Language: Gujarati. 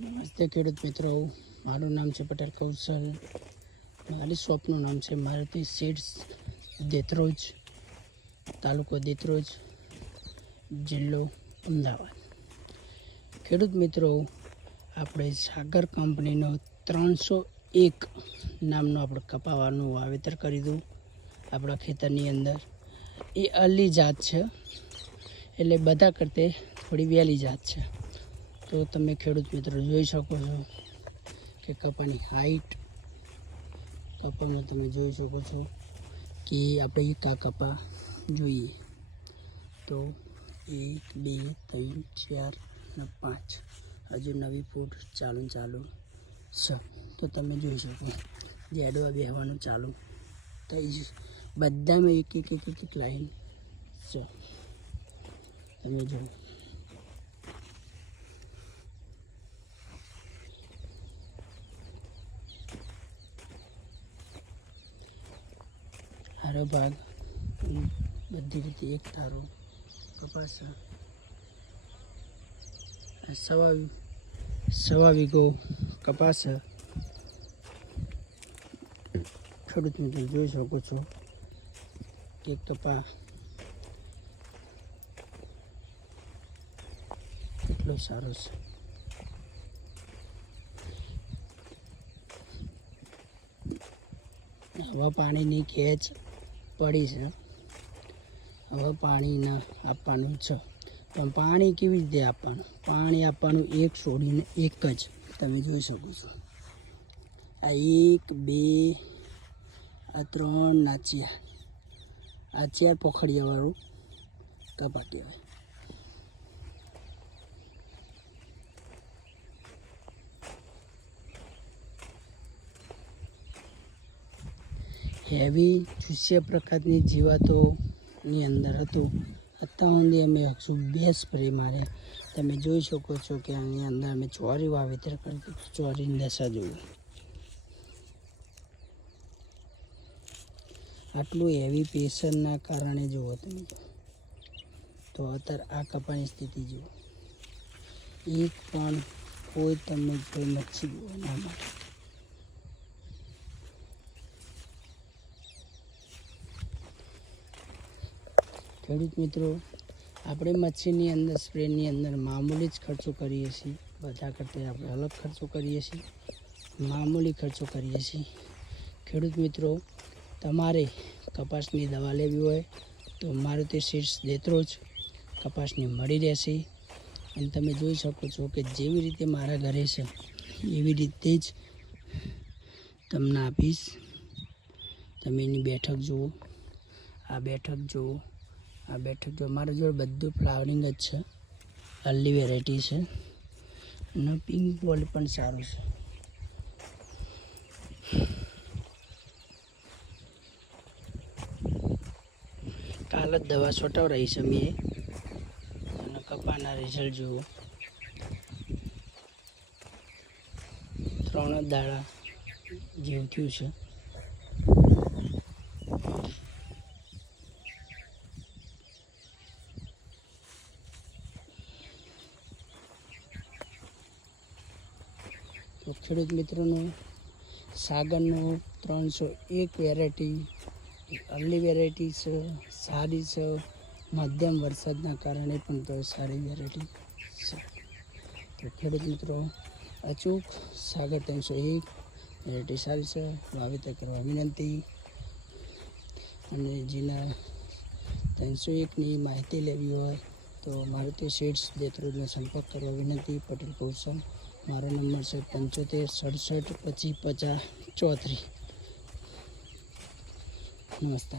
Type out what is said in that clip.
નમસ્તે ખેડૂત મિત્રો, મારું નામ છે પટેલ કૌશલ. મારી શોપનું નામ છે મારુતિ સીડ્સ, દેત્રોજ, તાલુકો દેત્રોજ, જિલ્લો અમદાવાદ. ખેડૂત મિત્રો, આપણે સાગર કંપનીનો 301 નામનો આપણે કપાવાનું વાવેતર કર્યું આપણા ખેતરની અંદર. એ અર્લી જાત છે, એટલે બધા કરતે થોડી વહેલી જાત છે. તો તમે ખેડૂત મિત્રો જોઈ શકો છો કે કપાની હાઈટ, કપામાં તમે જોઈ શકો છો કે આપણે એક આ કપા જોઈએ તો 1 2 3 4 અને 5 હજુ નવી ફૂટ ચાલુ છે. તો તમે જોઈ શકો જેડવા બેહવાનું ચાલુ થઈ બધામાં એક લાઈન છે. તમે જો હારો ભાગ બધી રીતે એક તારો કપાસ, સવા વીઘો કપાસ. ખેડૂત મિત્રો જોઈ શકો છો કે કપા કેટલો સારો છે. હવે પાણીની ખેંચ પડી છે, હવે પાણી ના આપવાનું છે. પણ પાણી કેવી રીતે આપવાનું? પાણી આપવાનું એક છોડીને એક જ. તમે જોઈ શકો છો આ 1 2 આ 3 નાચિયા, આ 4 પોખડિયાવાળું કપા કહેવાય. હેવી ચૂસ્યા પ્રકારની જીવાતોની અંદર હતું. અત્યાર સુધી અમે 102 સ્પ્રે માર્યા. તમે જોઈ શકો છો કે આની અંદર અમે ચોરી વાવેતર કર્યું. ચોરીની દશા જુઓ, આટલું હેવી પ્રેશરના કારણે જુઓ તમે. તો અત્યારે આ કપાની સ્થિતિ જુઓ, એક પણ કોઈ તમે કોઈ મચ્છી જુઓ ના મળે. ખેડૂત મિત્રો, આપણે મચ્છીની અંદર સ્પ્રેની અંદર મામૂલી જ ખર્ચો કરીએ છીએ. બધા કરતાં આપણે અલગ ખર્ચો કરીએ છીએ, મામૂલી ખર્ચો કરીએ છીએ. ખેડૂત મિત્રો, તમારે કપાસની દવા લેવી હોય તો મારુતિ સીડ્સ દેત્રોજ કપાસની મળી રહેશે. અને તમે જોઈ શકો છો કે જેવી રીતે મારા ઘરે છે એવી રીતે જ તમને આપીશ. તમે એની બેઠક જુઓ, આ બેઠક જુઓ, આ બેઠક જો. મારા જોડે બધું ફ્લાવરિંગ જ છે, અર્લી વેરાયટી છે અને પિંક બોલ પણ સારું છે. કાલ જ દવા છોટાવરાઈ છે મેં, અને કપાના રિઝલ્ટ જુઓ. 3 દાડા જેવું થયું છે. તો ખેડૂત મિત્રોનું સાગરનું 301 વેરાયટી અર્લી વેરાયટી છે, સારી છે. મધ્યમ વરસાદના કારણે પણ તો સારી વેરાયટી છે. તો ખેડૂત મિત્રો, અચૂક સાગર 301 વેરાયટી સારી છે, વાવેતર કરવા વિનંતી. અને જેના 301ની માહિતી લેવી હોય તો મારુતિ સીડ્સ દેત્રોજનો સંપર્ક કરવા વિનંતી. પટેલ કૌશલ. મારો નંબર છે 75 67 25 50 34. નમસ્તે.